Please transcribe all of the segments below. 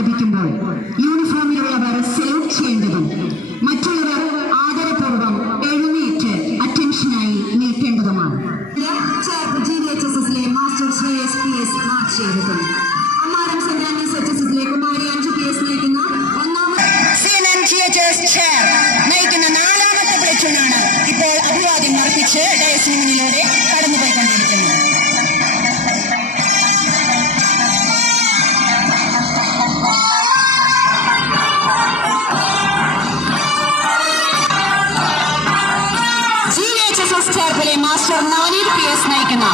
ആലപിക്കുമ്പോൾ യൂണിഫോമിലുള്ളവർ salute ചെയ്യേണ്ടതും മറ്റുള്ളവർ ആദരപൂർവ്വം എഴുന്നേറ്റ് അറ്റൻഷനായി നിൽക്കേണ്ടതുമാണ്. GVHSSലെ മാസ്റ്റർ ശ്രേയസ് PS മാർച്ച് ചെയ്തതും അമ്മാരം സെന്റ് ആൻഡ്രൂസ് HSSലെ കുമാരി 5 PS നയിക്കുന്ന ചെയർ നയിക്കുന്ന 4ാമത്തെ പ്ലറ്റൂണാണ് ഇപ്പോൾ അഭിവാദ്യം അർപ്പിച്ച് ഡയസിന് മുന്നിലൂടെ കടന്നുപോയിക്കൊണ്ടിരിക്കുന്നത്. GVHSS ചേർപ്പിലെ മാസ്റ്റർ നവനീത് PS നയിക്കുന്ന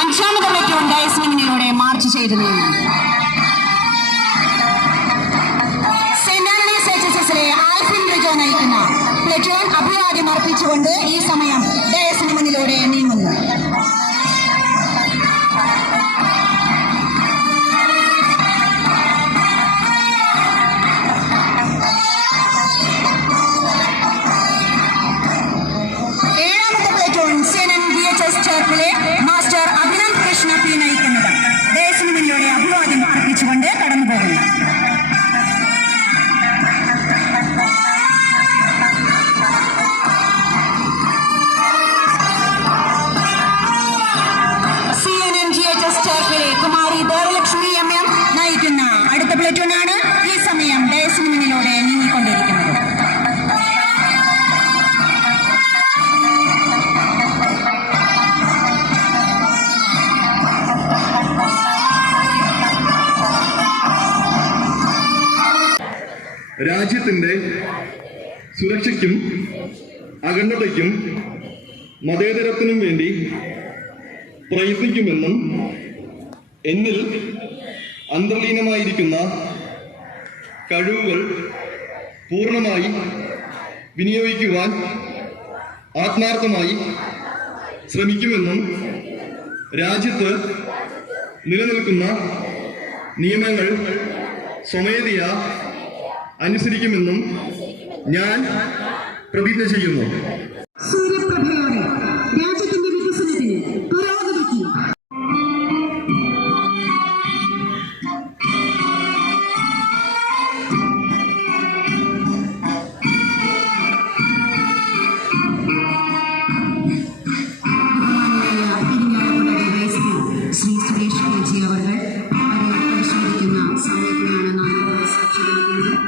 5ാമത്തെ പ്ലറ്റൂൺ ഡയസിന് മുന്നിലൂടെ മാർച്ച് ചെയ്തു നീങ്ങുന്നു. നയിക്കുന്ന പ്ലറ്റൂൺ അഭിവാദ്യം അർപ്പിച്ചുകൊണ്ട് ഈ സമയം ഡയസിന് മുന്നിലൂടെ നീങ്ങുന്നു. ഏഴാമത്തെ പ്ലറ്റൂൺ CNN VHS ചേർപ്പിലെ മാസ്റ്റർ അഭിനന്ദ് കൃഷ്ണ P നയിക്കുന്നത് ഡയസിന് മുന്നിലൂടെ അഭിവാദ്യം അർപ്പിച്ചുകൊണ്ട് കടന്നുപോകുന്നു. കുമാരി ദേവലക്ഷ്മി MM നയിക്കുന്ന അടുത്ത പ്ലറ്റൂണാണ് ഈ സമയം ഡയസിന് മുന്നിലൂടെ നീങ്ങിക്കൊണ്ടിരിക്കുന്നത്. രാജ്യത്തിന്റെ സുരക്ഷയ്ക്കും അഖണ്ഡതയ്ക്കും മതേതരത്തിനും വേണ്ടി പ്രയത്നിക്കുമെന്നും എന്നിൽ അന്തർലീനമായിരിക്കുന്ന കഴിവുകൾ പൂർണ്ണമായി വിനിയോഗിക്കുവാൻ ആത്മാർത്ഥമായി ശ്രമിക്കുമെന്നും രാജ്യത്ത് നിലനിൽക്കുന്ന നിയമങ്ങൾ സ്വമേധയാ അനുസരിക്കുമെന്നും ഞാൻ പ്രതിജ്ഞ ചെയ്യുന്നു. സൂര്യപ്രഭയോടെ രാജ്യത്തിന്റെ വികസനത്തിന് പുരോഗതിക്ക് ശ്രീ സുരേഷ് KG അവർ പരിശോധിക്കുന്ന സമയത്തിനാണ് നാം സാക്ഷി വഹിക്കുന്നത്.